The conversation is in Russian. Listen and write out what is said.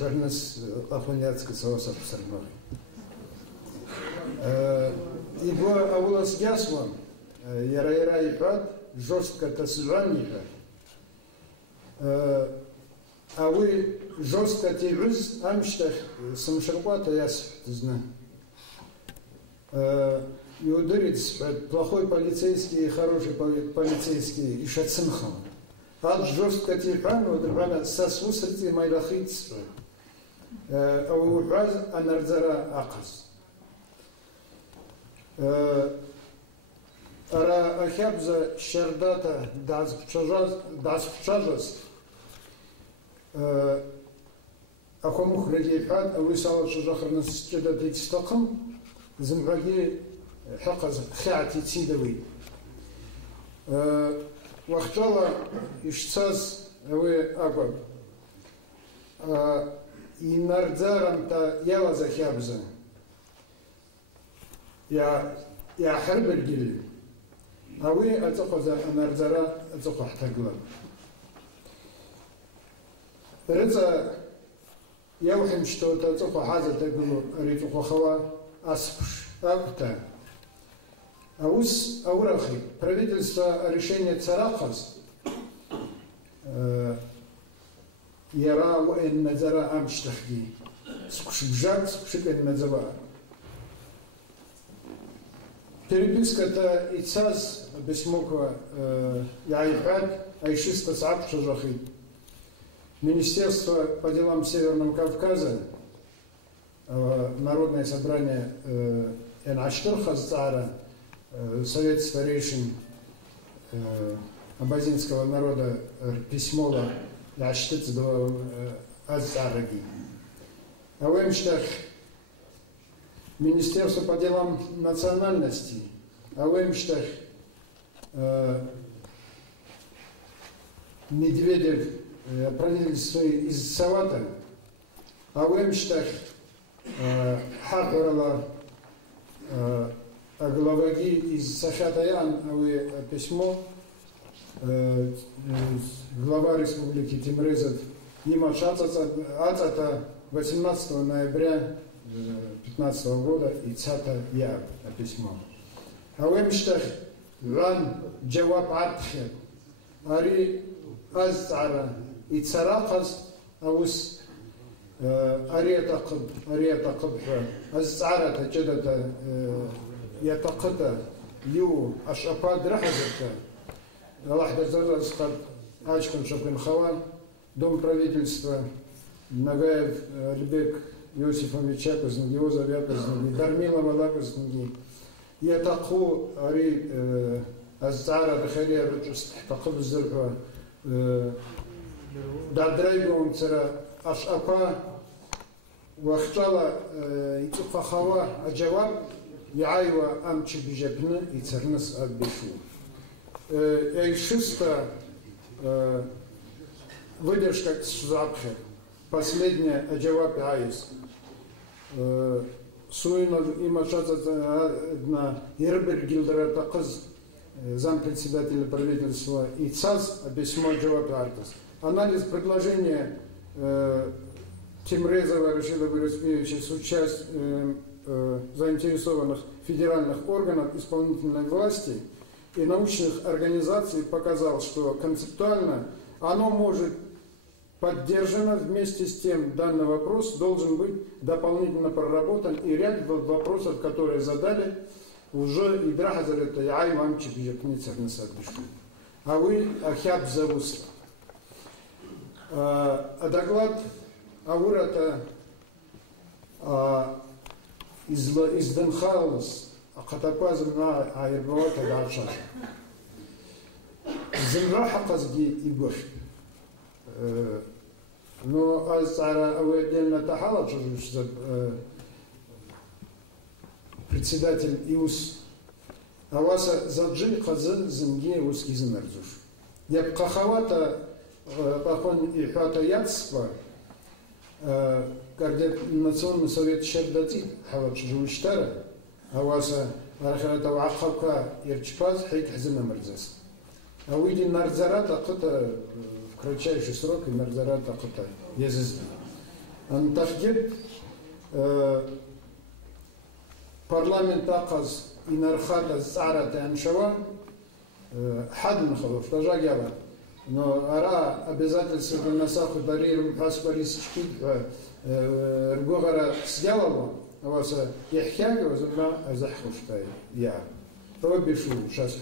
Шарнес Афониатска Саваса Псармар. Ибо Авулас Ясвам, Яра и Прат, жестко тасжаниха, а вы жестко тирюз, амштах самшарпата яс, зна. И ударить плохой полицейский и хороший полицейский и шацинхам. Ад жестко тирпану, дрбана сасвусрти майлахитс, а вы упаз анарзара акас. Ара ахябза шардата дазпчажас ахомух регейхат ависала шажахарнас чедат итстакам зимраги حقز خاتي تيدوي وقتلا اشتاز اوي اقوى ينردزارم تا يلا زخيابزا يا حرب الجيل اوي اتقوى نردزارا اتقوى احتقلا رزا يوحي مشتوتا اتقوى حازة تقولوا ريتقوى خوا اسفش أبتا أوس أورخي правительство решение Царахас يرى وإن نزر أمش تخدي سكشبجات سكشكن نزوا переписка-то ИЦАС Бесмокова Яйхак Айшиста Сааб Шажахи Министерство по делам Северного Кавказа Народное собрание Н.А. Совет старейшин абазинского народа письмо Яштыц до Азараги. А в Эмштах Министерство по делам национальностей, а в Эмштах Медведев правительство из Савата, а в Эмштах Хакурала главаги из Сахатаян, письмо глава республики Тимрезат Имаш Ацата 18 ноября 2015 года и Цата Я письмо. А в Эмштах Ран Джаваб Атхет Ари Азара и Царахас Аус أريت قبح الزعرة جدة يتقطع ليو أشقاد رحزة واحد زرز قد أشكن شكل خوان дом правительства Нагаев Альбек Иосифович Акузный, Йозеф Акузный, Дармилова Акузный, يتقو أري الزعرة بخيرية رجس تقب الزرقة دادريبهم ترى أشقا واختلا يتقى خوا الجواب يعيوا أمشي بجبنة يترنس أبيشو أي шестая выдержка Запхе, последняя Аджаваб Айс. Суинов имашата на Ирбер Гилдера Такыз, зампредседателя правительства ИЦАС, письмо Аджаваб Артас. Анализ предложения Тимрезова Рашида Борисовича с участием заинтересованных федеральных органов исполнительной власти и научных организаций показал, что концептуально оно может поддержано, вместе с тем данный вопрос должен быть дополнительно проработан, и ряд вопросов, которые задали, уже и драхазар это яй вам чипижекница на садбишу. А вы ахяб завусла. А доклад Аурата из Денхаус, Ахатапазм на Айрбовата Дача. Земля Хаказги и Гош. Но отдельно Тахала, председатель ИУС, а вас заджи хазын зимге узкий замерзуш. Я кахавата пахон и хата ядства, Координационный совет Шердати, хават живущтара, а вас архарата вахавка ирчпаз хейк хазына мерзас. А выйди нарзарата кыта в кратчайший срок и нарзарата кыта езызна. антахгет парламент аказ инархата царата аншава حد نخلو فتажа гяла. Но ара обязательства на насаху дарирум хаспарис шпик ргогара сделала, а вас яхяга возна азахуштай я. То бешу шас